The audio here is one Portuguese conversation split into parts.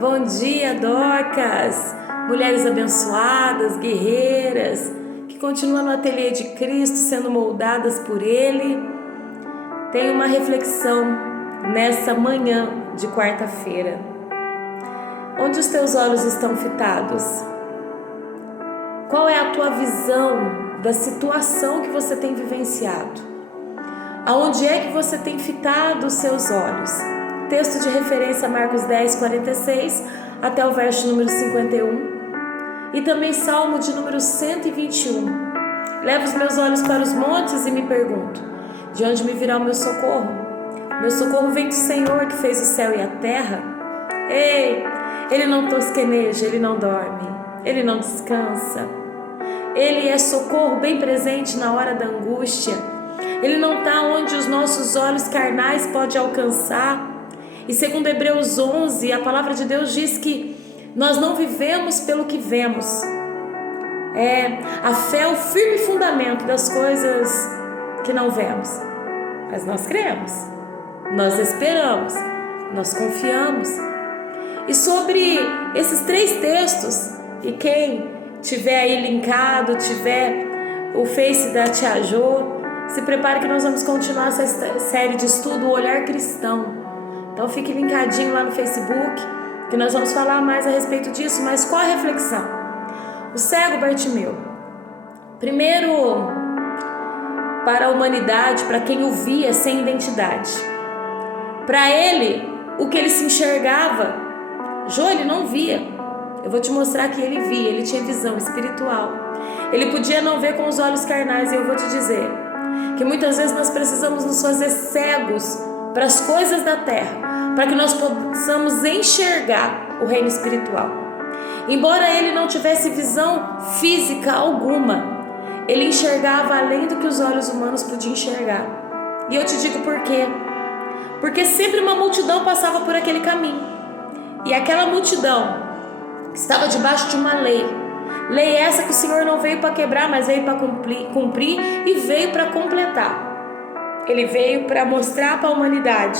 Bom dia, Dorcas! Mulheres abençoadas, guerreiras, que continuam no ateliê de Cristo, sendo moldadas por Ele. Tem uma reflexão nessa manhã de quarta-feira. Onde os teus olhos estão fitados? Qual é a tua visão da situação que você tem vivenciado? Aonde é que você tem fitado os seus olhos? Texto de referência Marcos 10, 46 até o verso número 51. E também Salmo de número 121. Levo os meus olhos para os montes e me pergunto: de onde me virá o meu socorro? Meu socorro vem do Senhor que fez o céu e a terra. Ei, Ele não tosqueneja, Ele não dorme, Ele não descansa. Ele é socorro bem presente na hora da angústia. Ele não está onde os nossos olhos carnais podem alcançar. E segundo Hebreus 11, a palavra de Deus diz que nós não vivemos pelo que vemos. A fé é o firme fundamento das coisas que não vemos. Mas nós cremos, nós esperamos, nós confiamos. E sobre esses três textos, e quem tiver aí linkado, tiver o Face da Tia Jô, se prepare que nós vamos continuar essa série de estudo, o Olhar Cristão. Então fique linkadinho lá no Facebook, que nós vamos falar mais a respeito disso. Mas qual a reflexão? O cego Bartimeu, primeiro para a humanidade, para quem o via sem identidade. Para ele, o que ele se enxergava, Jô, ele não via. Eu vou te mostrar que ele via, ele tinha visão espiritual. Ele podia não ver com os olhos carnais, e eu vou te dizer que muitas vezes nós precisamos nos fazer cegos para as coisas da terra, para que nós possamos enxergar o reino espiritual. Embora ele não tivesse visão física alguma, ele enxergava além do que os olhos humanos podiam enxergar. E eu te digo por quê? Porque sempre uma multidão passava por aquele caminho, e aquela multidão estava debaixo de uma lei. Lei essa que o Senhor não veio para quebrar, mas veio para cumprir e veio para completar. Ele veio para mostrar para a humanidade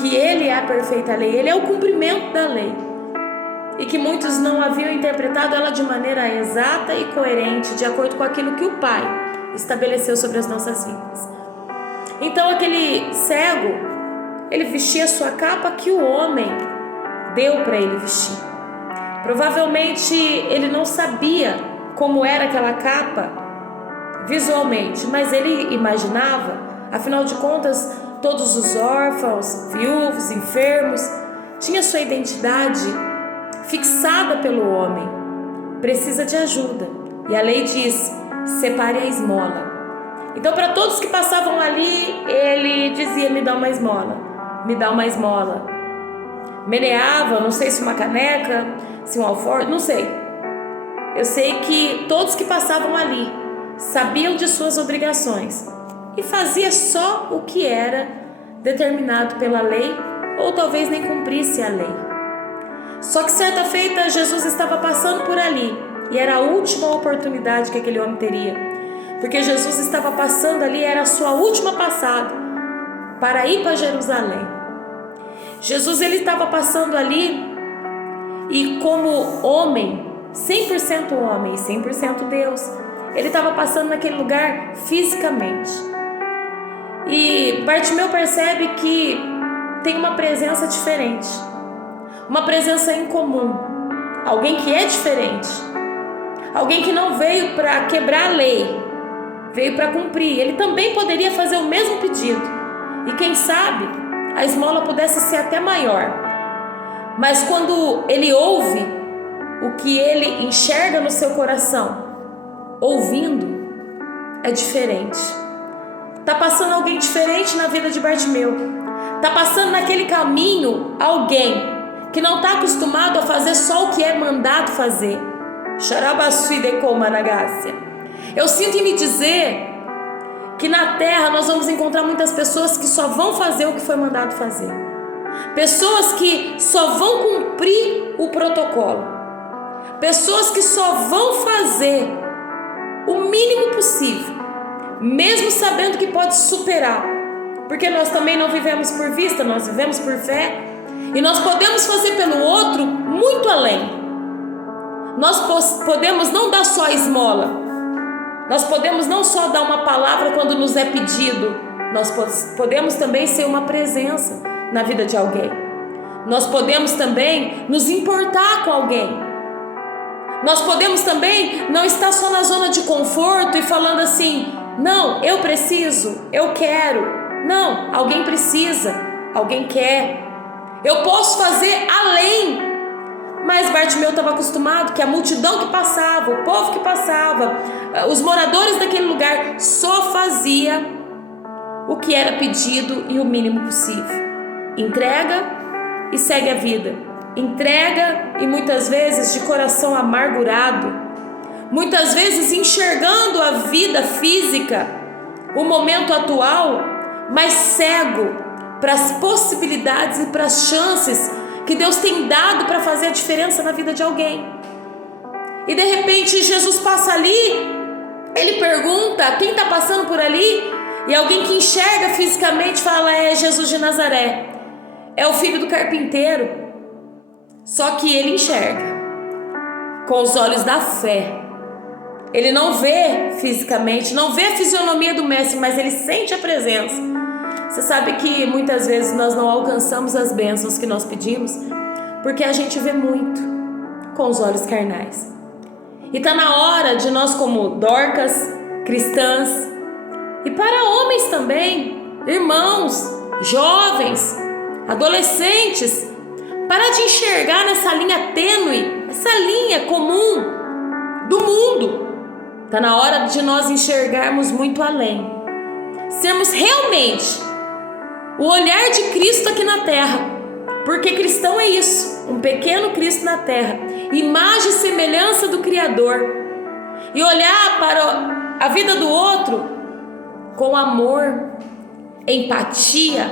que Ele é a perfeita lei, Ele é o cumprimento da lei. E que muitos não haviam interpretado ela de maneira exata e coerente, de acordo com aquilo que o Pai estabeleceu sobre as nossas vidas. Então aquele cego, ele vestia a sua capa que o homem deu para ele vestir. Provavelmente ele não sabia como era aquela capa visualmente, mas ele imaginava. Afinal de contas, todos os órfãos, viúvos, enfermos, tinham sua identidade fixada pelo homem. Precisa de ajuda. E a lei diz: separe a esmola. Então, para todos que passavam ali, ele dizia: me dá uma esmola, me dá uma esmola. Meneava, não sei se uma caneca, se um alforje, não sei. Eu sei que todos que passavam ali sabiam de suas obrigações e fazia só o que era determinado pela lei, ou talvez nem cumprisse a lei. Só que certa feita Jesus estava passando por ali, e era a última oportunidade que aquele homem teria, porque Jesus estava passando ali, era a sua última passada para ir para Jerusalém. Jesus, ele estava passando ali, e como homem, 100% homem e 100% Deus, ele estava passando naquele lugar fisicamente. E Bartimeu percebe que tem uma presença diferente, uma presença incomum, alguém que é diferente, alguém que não veio para quebrar a lei, veio para cumprir. Ele também poderia fazer o mesmo pedido, e quem sabe a esmola pudesse ser até maior. Mas quando ele ouve o que ele enxerga no seu coração, ouvindo, é diferente. Está passando alguém diferente na vida de Bartimeu. Está passando naquele caminho alguém que não está acostumado a fazer só o que é mandado fazer. Eu sinto em me dizer que na terra nós vamos encontrar muitas pessoas que só vão fazer o que foi mandado fazer. Pessoas que só vão cumprir o protocolo. Pessoas que só vão fazer o mínimo possível, mesmo sabendo que pode superar, porque nós também não vivemos por vista, nós vivemos por fé, e nós podemos fazer pelo outro além. Nós podemos não dar só esmola, nós podemos não só dar uma palavra quando nos é pedido, nós podemos também ser uma presença na vida de alguém. Nós podemos também nos importar com alguém. Nós podemos também não estar só na zona de conforto e falando assim: não, eu preciso, eu quero. Não, alguém precisa, alguém quer. Eu posso fazer além. Mas Bartimeu estava acostumado que a multidão que passava, o povo que passava, os moradores daquele lugar só fazia o que era pedido e o mínimo possível. Entrega e segue a vida. Entrega e muitas vezes de coração amargurado, muitas vezes enxergando a vida física, o momento atual, mas cego para as possibilidades e para as chances que Deus tem dado para fazer a diferença na vida de alguém. E de repente Jesus passa ali, ele pergunta quem está passando por ali, e alguém que enxerga fisicamente fala: é Jesus de Nazaré, é o filho do carpinteiro. Só que ele enxerga com os olhos da fé. Ele não vê fisicamente, não vê a fisionomia do mestre, mas ele sente a presença. Você sabe que muitas vezes nós não alcançamos as bênçãos que nós pedimos porque a gente vê muito com os olhos carnais. E está na hora de nós, como Dorcas, cristãs, e para homens também, irmãos, jovens, adolescentes, parar de enxergar nessa linha tênue, essa linha comum do mundo. Está na hora de nós enxergarmos muito além, sermos realmente o olhar de Cristo aqui na terra, porque cristão é isso, um pequeno Cristo na terra, imagem e semelhança do Criador, e olhar para a vida do outro com amor, empatia,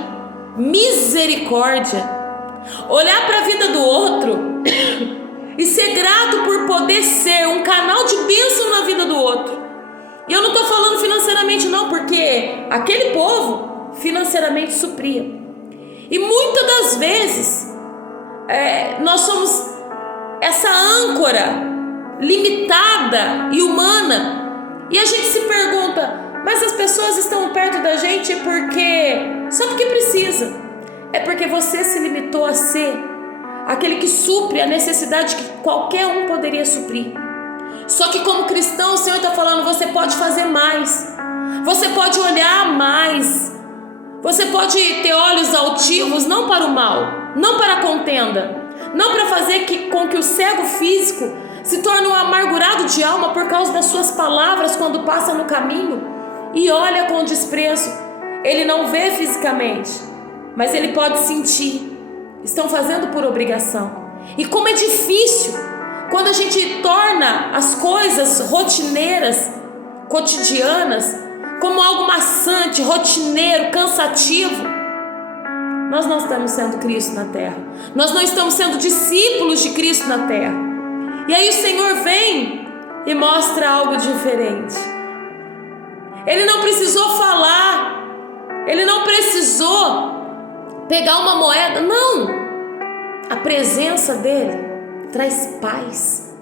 misericórdia, olhar para a vida do outro e ser grato por poder ser um canal de bênção na vida do outro. E eu não estou falando financeiramente não, porque aquele povo financeiramente supria. E muitas das vezes nós somos essa âncora limitada e humana, e a gente se pergunta: mas as pessoas estão perto da gente só porque precisa. É porque você se limitou a ser aquele que supre a necessidade que qualquer um poderia suprir. Só que como cristão, o Senhor está falando: você pode fazer mais, você pode olhar mais, você pode ter olhos altivos, não para o mal, não para a contenda, não para fazer com que o cego físico se torne um amargurado de alma por causa das suas palavras quando passa no caminho e olha com desprezo. Ele não vê fisicamente, mas ele pode sentir. Estão fazendo por obrigação. E como é difícil quando a gente torna as coisas rotineiras, cotidianas, como algo maçante, rotineiro, cansativo. Nós não estamos sendo Cristo na terra. Nós não estamos sendo discípulos de Cristo na terra. E aí o Senhor vem e mostra algo diferente. Ele não precisou falar, ele não precisou pegar uma moeda, não. A presença dele traz paz.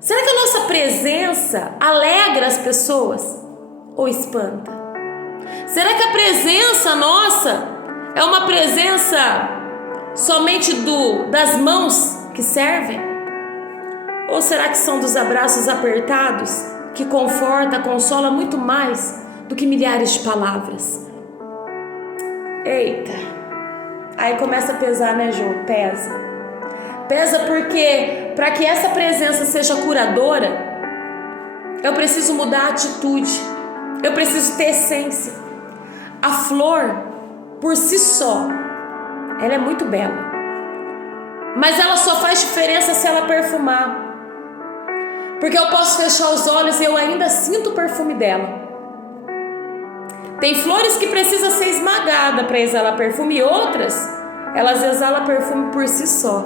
Será que a nossa presença alegra as pessoas ou espanta? Será que a presença nossa é uma presença somente das mãos que servem? Ou será que são dos abraços apertados que conforta, consola muito mais do que milhares de palavras? Eita! Aí começa a pesar, né, Jô? Pesa porque para que essa presença seja curadora, eu preciso mudar a atitude, eu preciso ter essência. A flor, por si só, ela é muito bela, mas ela só faz diferença se ela perfumar. Porque eu posso fechar os olhos e eu ainda sinto o perfume dela. Tem flores que precisam ser esmagada para exalar perfume, e outras, elas exalam perfume por si só.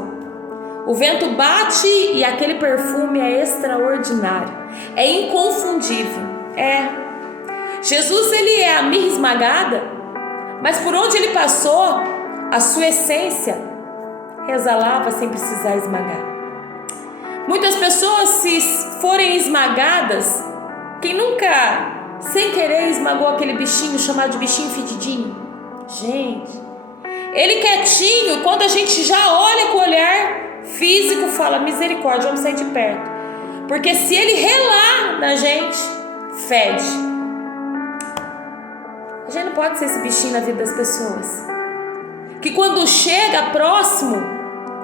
O vento bate e aquele perfume é extraordinário, é inconfundível. Jesus, ele é a mirra esmagada, mas por onde ele passou, a sua essência exalava sem precisar esmagar. Muitas pessoas, se forem esmagadas, quem nunca, sem querer, esmagou aquele bichinho chamado de bichinho fedidinho? Gente, ele quietinho, quando a gente já olha com o olhar físico, fala, misericórdia, vamos sair de perto. Porque se ele relar na gente, fede. A gente não pode ser esse bichinho na vida das pessoas, que quando chega próximo,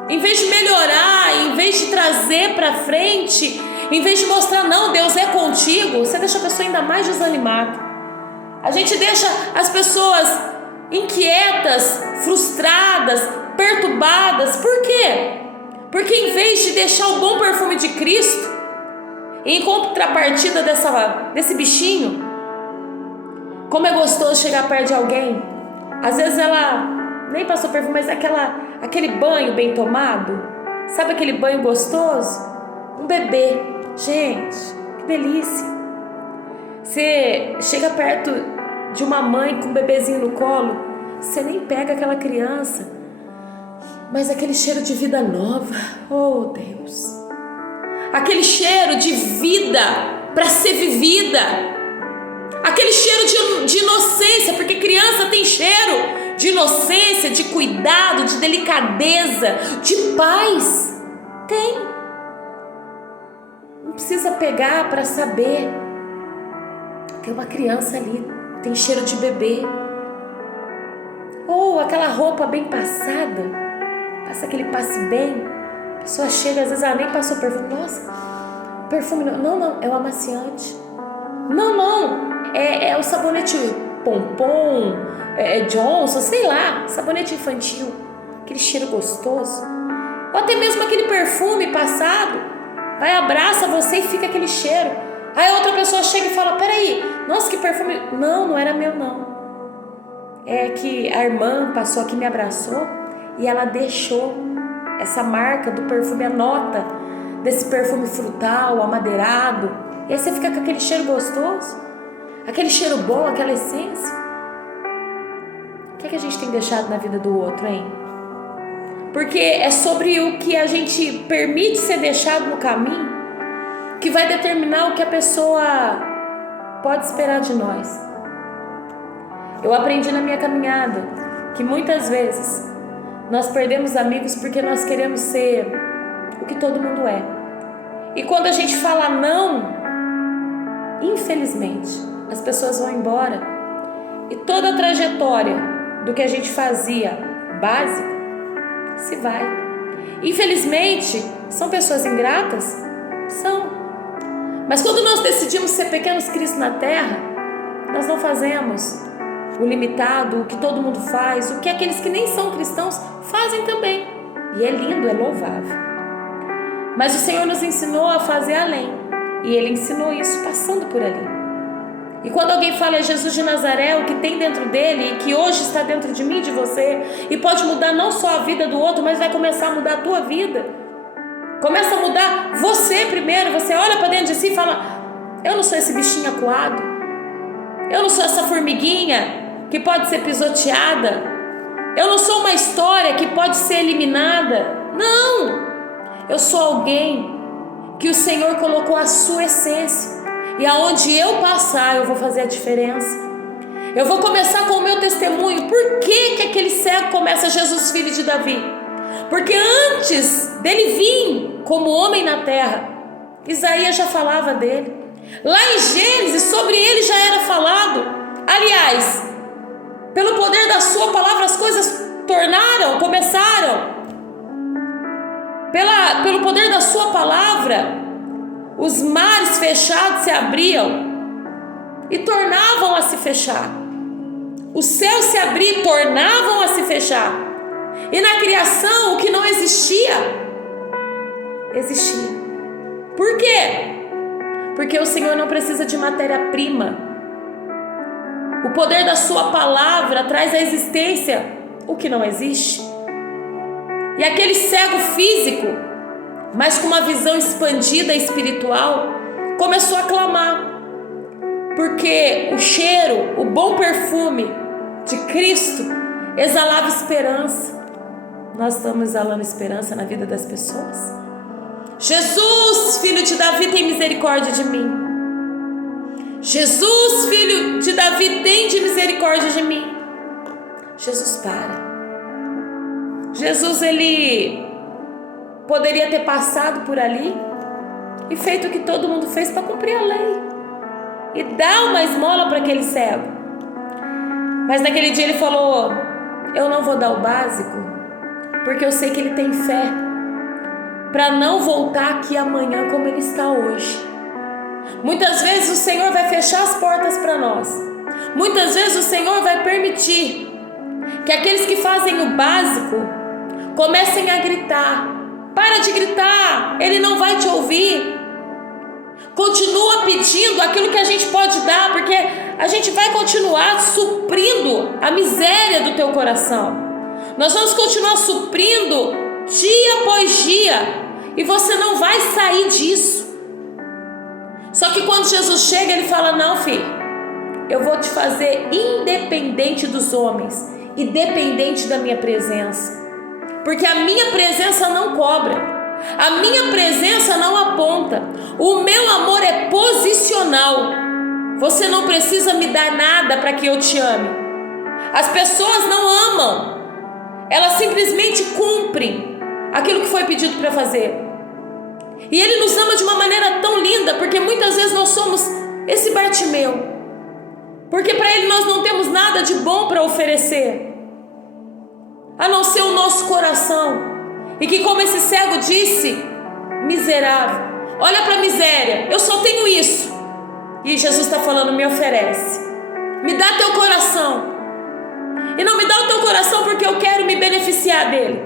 em vez de melhorar, em vez de trazer para frente, em vez de mostrar, não, Deus é contigo, você deixa a pessoa ainda mais desanimada. A gente deixa as pessoas inquietas, frustradas, perturbadas. Por quê? Porque em vez de deixar o bom perfume de Cristo, em contrapartida desse bichinho, como é gostoso chegar perto de alguém. Às vezes ela nem passou perfume, mas aquele banho bem tomado, sabe aquele banho gostoso? Um bebê, gente, que delícia. Você chega perto de uma mãe com um bebezinho no colo, você nem pega aquela criança, mas aquele cheiro de vida nova, oh Deus, aquele cheiro de vida para ser vivida, aquele cheiro de inocência, porque criança tem cheiro de inocência, de cuidado, de delicadeza, de paz. Tem. Não precisa pegar para saber. Tem uma criança ali, tem cheiro de bebê. Ou aquela roupa bem passada, passa aquele passe bem. A pessoa chega, às vezes ela nem passou perfume. Nossa, perfume não, é o amaciante. Não, é o sabonete Pompom, Johnson, sei lá, sabonete infantil, aquele cheiro gostoso. Ou até mesmo aquele perfume passado, vai, abraça você e fica aquele cheiro. Aí a outra pessoa chega e fala, peraí, nossa, que perfume. Não era meu não. É que a irmã passou aqui, me abraçou e ela deixou essa marca do perfume, a nota desse perfume frutal, amadeirado. E aí você fica com aquele cheiro gostoso, aquele cheiro bom, aquela essência. O que é que a gente tem deixado na vida do outro, hein? Porque é sobre o que a gente permite ser deixado no caminho que vai determinar o que a pessoa pode esperar de nós. Eu aprendi na minha caminhada que muitas vezes nós perdemos amigos porque nós queremos ser o que todo mundo é. E quando a gente fala não, infelizmente, as pessoas vão embora e toda a trajetória do que a gente fazia básica se vai. Infelizmente, são pessoas ingratas? São. Mas quando nós decidimos ser pequenos Cristo na terra, nós não fazemos o limitado, o que todo mundo faz, o que aqueles que nem são cristãos fazem também. E é lindo, é louvável. Mas o Senhor nos ensinou a fazer além. E Ele ensinou isso passando por ali. E quando alguém fala, é Jesus de Nazaré, o que tem dentro dele e que hoje está dentro de mim, de você, e pode mudar não só a vida do outro, mas vai começar a mudar a tua vida. Começa a mudar você primeiro. Você olha para dentro de si e fala, eu não sou esse bichinho acuado, eu não sou essa formiguinha que pode ser pisoteada, eu não sou uma história que pode ser eliminada. Não, eu sou alguém que o Senhor colocou a sua essência, e aonde eu passar eu vou fazer a diferença. Eu vou começar com o meu testemunho. Por que aquele cego começa Jesus, filho de Davi? Porque antes dele vir como homem na terra, Isaías já falava dele. Lá em Gênesis, sobre ele já era falado. Aliás, pelo poder da sua palavra as coisas começaram. Pelo poder da sua palavra, os mares fechados se abriam e tornavam a se fechar. Os céus se abriam e tornavam a se fechar. E na criação, o que não existia, existia. Por quê? Porque o Senhor não precisa de matéria-prima. O poder da sua palavra traz à existência o que não existe. E aquele cego físico, mas com uma visão expandida espiritual, começou a clamar. Porque o cheiro, o bom perfume de Cristo exalava esperança. Nós estamos exalando esperança na vida das pessoas? Jesus, filho de Davi, tem misericórdia de mim. Jesus, filho de Davi, tem de misericórdia de mim. Jesus para. Jesus, ele poderia ter passado por ali e feito o que todo mundo fez para cumprir a lei e dar uma esmola para aquele cego. Mas naquele dia ele falou: eu não vou dar o básico, porque eu sei que ele tem fé para não voltar aqui amanhã como ele está hoje. Muitas vezes o Senhor vai fechar as portas para nós. Muitas vezes o Senhor vai permitir que aqueles que fazem o básico comecem a gritar. Para de gritar, Ele não vai te ouvir. Continua pedindo aquilo que a gente pode dar, porque a gente vai continuar suprindo a miséria do teu coração. Nós vamos continuar suprindo dia após dia, e você não vai sair disso. Só que quando Jesus chega, Ele fala: não, filho, eu vou te fazer independente dos homens e dependente da minha presença. Porque a minha presença não cobra, a minha presença não aponta, o meu amor é posicional. Você não precisa me dar nada para que eu te ame. As pessoas não amam, elas simplesmente cumprem aquilo que foi pedido para fazer. E Ele nos ama de uma maneira tão linda, porque muitas vezes nós somos esse Bartimeu, porque para Ele nós não temos nada de bom para oferecer, a não ser o nosso coração. E que, como esse cego disse: miserável, olha para a miséria, eu só tenho isso. E Jesus está falando: me oferece, me dá teu coração. E não me dá o teu coração porque eu quero me beneficiar dele.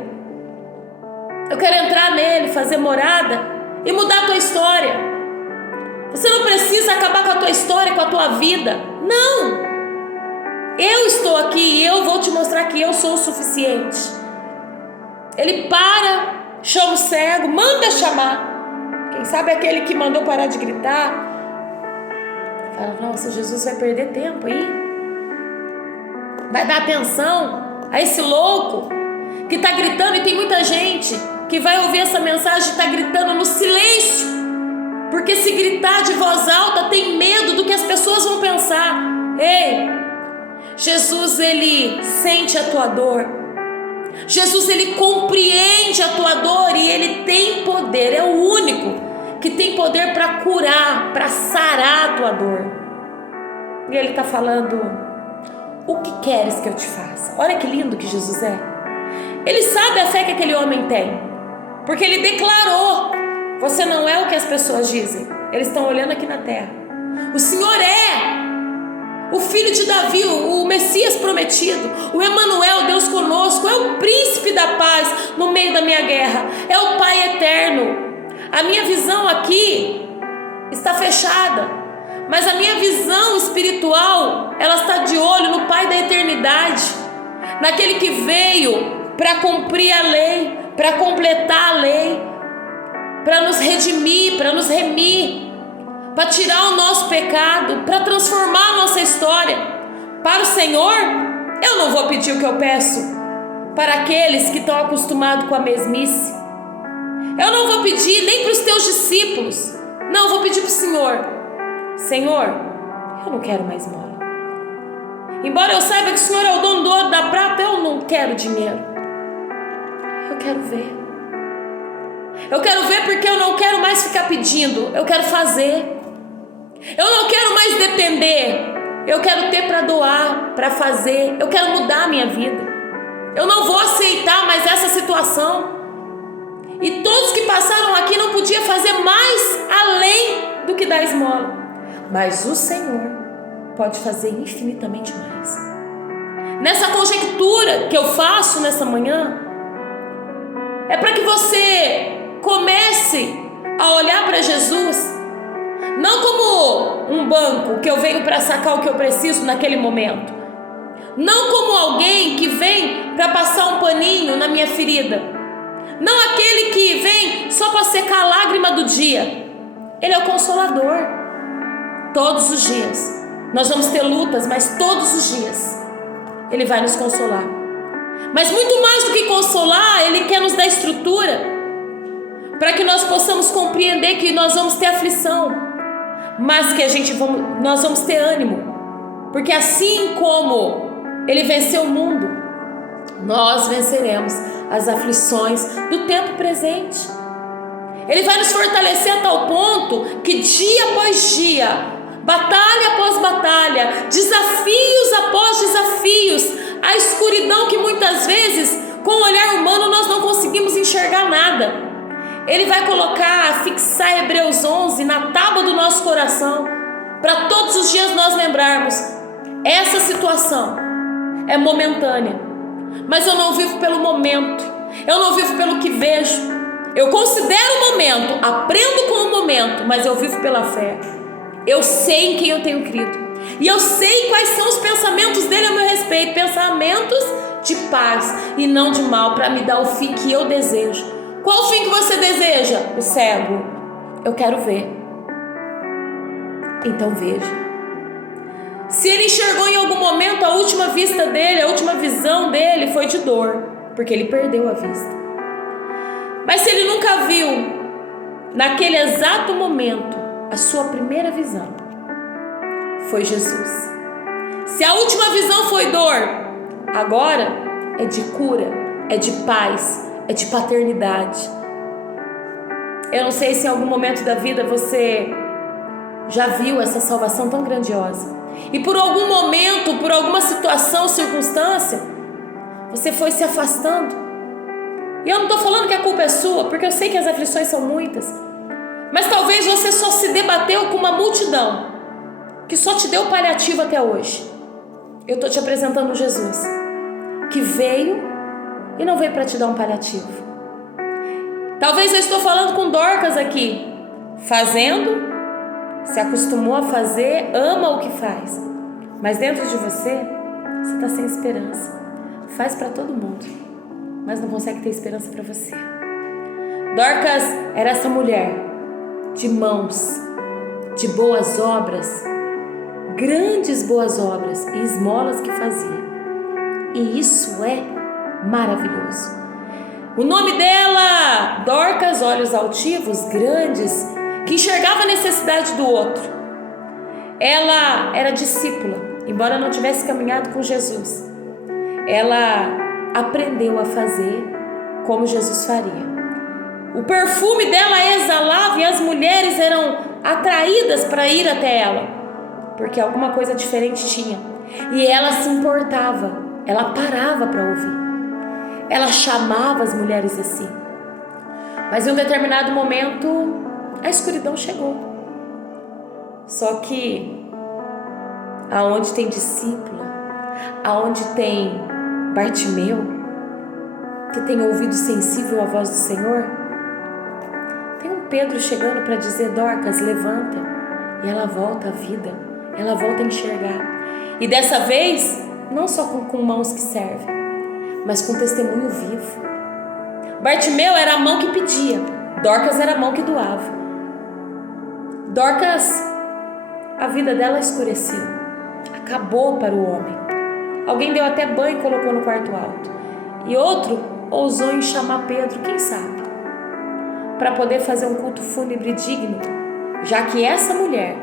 Eu quero entrar nele, fazer morada e mudar a tua história. Você não precisa acabar com a tua história, com a tua vida. Não! Eu estou aqui e eu vou te mostrar que eu sou o suficiente. Ele para, chama o cego, manda chamar. Quem sabe aquele que mandou parar de gritar fala: nossa, Jesus vai perder tempo aí? Vai dar atenção a esse louco que está gritando? E tem muita gente que vai ouvir essa mensagem e está gritando no silêncio, porque se gritar de voz alta tem medo do que as pessoas vão pensar. Ei, Jesus, Ele sente a tua dor. Jesus, Ele compreende a tua dor e Ele tem poder. É o único que tem poder para curar, para sarar a tua dor. E Ele está falando: o que queres que eu te faça? Olha que lindo que Jesus é. Ele sabe a fé que aquele homem tem, porque Ele declarou: você não é o que as pessoas dizem. Eles estão olhando aqui na terra. O Senhor é o filho de Davi, o Messias prometido, o Emanuel, Deus conosco, é o príncipe da paz no meio da minha guerra, é o Pai eterno. A minha visão aqui está fechada, mas a minha visão espiritual, ela está de olho no Pai da eternidade, naquele que veio para cumprir a lei, para completar a lei, para nos redimir, para nos remir, para tirar o nosso pecado, para transformar a nossa história. Para o Senhor, eu não vou pedir o que eu peço para aqueles que estão acostumados com a mesmice. Eu não vou pedir nem para os teus discípulos. Não, eu vou pedir para o Senhor: Senhor, eu não quero mais esmola. Embora eu saiba que o Senhor é o dono do ouro, da prata, eu não quero dinheiro. Eu quero ver. Eu quero ver porque eu não quero mais ficar pedindo. Eu quero fazer. Eu não quero mais depender. Eu quero ter para doar, para fazer. Eu quero mudar a minha vida. Eu não vou aceitar mais essa situação. E todos que passaram aqui não podiam fazer mais além do que dar esmola. Mas o Senhor pode fazer infinitamente mais. Nessa conjectura que eu faço nessa manhã, é para que você comece a olhar para Jesus não como um banco que eu venho para sacar o que eu preciso naquele momento, não como alguém que vem para passar um paninho na minha ferida, não aquele que vem só para secar a lágrima do dia. Ele é o Consolador. Todos os dias nós vamos ter lutas, mas todos os dias Ele vai nos consolar. Mas muito mais do que consolar, Ele quer nos dar estrutura. para que nós possamos compreender que nós vamos ter aflição, mas que nós vamos ter ânimo, porque assim como Ele venceu o mundo, nós venceremos as aflições do tempo presente. Ele vai nos fortalecer a tal ponto que dia após dia, batalha após batalha, desafios após desafios, a escuridão que muitas vezes com o olhar humano nós não conseguimos enxergar nada, Ele vai fixar Hebreus 11 na tábua do nosso coração, para todos os dias nós lembrarmos: essa situação é momentânea, mas eu não vivo pelo momento, eu não vivo pelo que vejo, eu considero o momento, aprendo com o momento, mas eu vivo pela fé. Eu sei em quem eu tenho crido, e eu sei quais são os pensamentos dele a meu respeito, pensamentos de paz e não de mal, para me dar o fim que eu desejo. Qual o fim que você deseja? O cego. Eu quero ver. Então veja. Se ele enxergou em algum momento, a última vista dele, a última visão dele foi de dor, porque ele perdeu a vista. Mas se ele nunca viu, naquele exato momento, a sua primeira visão foi Jesus. Se a última visão foi dor, agora é de cura, é de paz, é de paternidade. Eu não sei se em algum momento da vida você já viu essa salvação tão grandiosa, e por algum momento, por alguma situação, circunstância, você foi se afastando. E eu não estou falando que a culpa é sua, porque eu sei que as aflições são muitas, mas talvez você só se debateu com uma multidão que só te deu paliativo até hoje. Eu estou te apresentando Jesus, que veio e não veio para te dar um paliativo. Talvez eu estou falando com Dorcas aqui, fazendo, se acostumou a fazer, ama o que faz, mas dentro de você está sem esperança. Faz para todo mundo, mas não consegue ter esperança para você. Dorcas era essa mulher de mãos, de boas obras, grandes boas obras e esmolas que fazia, e isso é maravilhoso. O nome dela, Dorcas, olhos altivos, grandes, que enxergava a necessidade do outro. Ela era discípula, embora não tivesse caminhado com Jesus. Ela aprendeu a fazer como Jesus faria. O perfume dela exalava e as mulheres eram atraídas para ir até ela, porque alguma coisa diferente tinha. E ela se importava, ela parava para ouvir. Ela chamava as mulheres assim. Mas em um determinado momento, a escuridão chegou. Só que aonde tem discípula, aonde tem Bartimeu, que tem ouvido sensível à voz do Senhor, tem um Pedro chegando para dizer: Dorcas, levanta. E ela volta à vida, ela volta a enxergar. E dessa vez, não só com mãos que servem, mas com testemunho vivo. Bartimeu era a mão que pedia, Dorcas era a mão que doava. Dorcas, a vida dela escureceu, acabou para o homem. Alguém deu até banho e colocou no quarto alto, e outro ousou em chamar Pedro, quem sabe, para poder fazer um culto fúnebre digno, já que essa mulher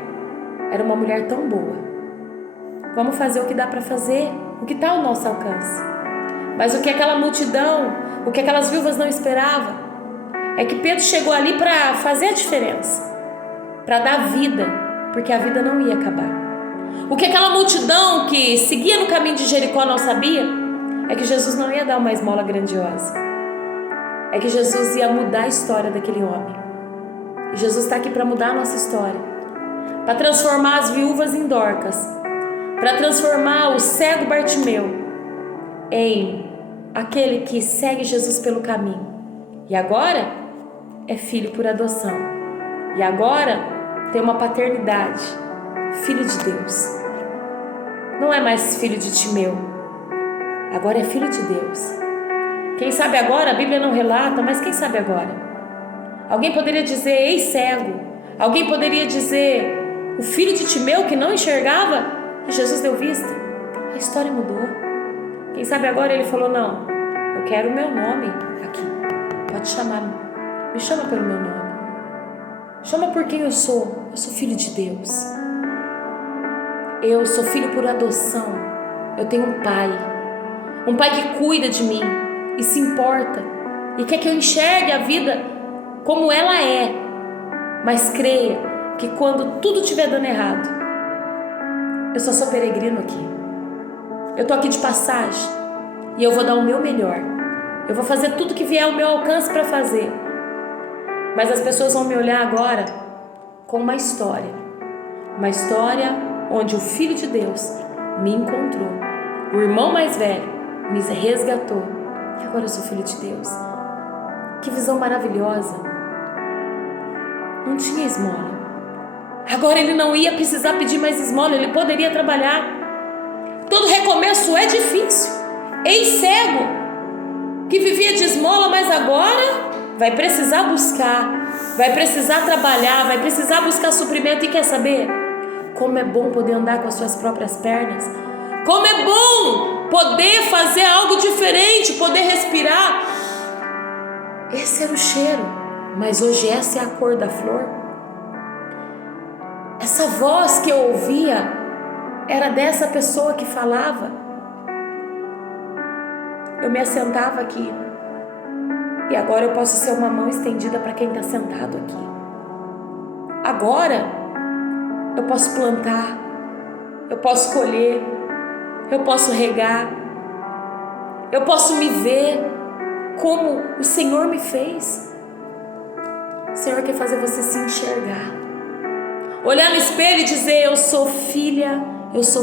era uma mulher tão boa. Vamos fazer o que dá para fazer, o que está ao nosso alcance. Mas o que aquela multidão, o que aquelas viúvas não esperavam, é que Pedro chegou ali para fazer a diferença, para dar vida, porque a vida não ia acabar. O que aquela multidão que seguia no caminho de Jericó não sabia, é que Jesus não ia dar uma esmola grandiosa, é que Jesus ia mudar a história daquele homem. E Jesus está aqui para mudar a nossa história, para transformar as viúvas em Dorcas, para transformar o cego Bartimeu em aquele que segue Jesus pelo caminho, e agora é filho por adoção, e agora tem uma paternidade, filho de Deus. Não é mais filho de Timeu, agora é filho de Deus. Quem sabe agora, a Bíblia não relata, mas quem sabe agora? Alguém poderia dizer: ei cego. Alguém poderia dizer: o filho de Timeu que não enxergava, e Jesus deu vista. A história mudou. Quem sabe agora ele falou: não, eu quero o meu nome aqui, pode chamar Me chama pelo meu nome. Chama por quem eu sou. Eu sou filho de Deus. Eu sou filho por adoção. Eu tenho um pai. Um pai que cuida de mim e se importa. E quer que eu enxergue a vida como ela é. Mas creia que quando tudo estiver dando errado, eu só sou peregrino aqui. Eu tô aqui de passagem. E eu vou dar o meu melhor. Eu vou fazer tudo que vier ao meu alcance para fazer. Mas as pessoas vão me olhar agora com uma história. Uma história onde o Filho de Deus me encontrou. O irmão mais velho me resgatou. E agora eu sou filho de Deus. Que visão maravilhosa. Não tinha esmola. Agora ele não ia precisar pedir mais esmola. Ele poderia trabalhar. Todo recomeço é difícil. Ex-cego que vivia de esmola, mas agora vai precisar buscar, vai precisar trabalhar, vai precisar buscar suprimento. E quer saber? Como é bom poder andar com as suas próprias pernas. Como é bom poder fazer algo diferente, poder respirar. Esse era o cheiro, mas hoje essa é a cor da flor. Essa voz que eu ouvia era dessa pessoa que falava. Eu me assentava aqui. E agora eu posso ser uma mão estendida para quem está sentado aqui. Agora eu posso plantar, eu posso colher, eu posso regar, eu posso me ver como o Senhor me fez. O Senhor quer fazer você se enxergar, olhar no espelho e dizer: eu sou filha, eu sou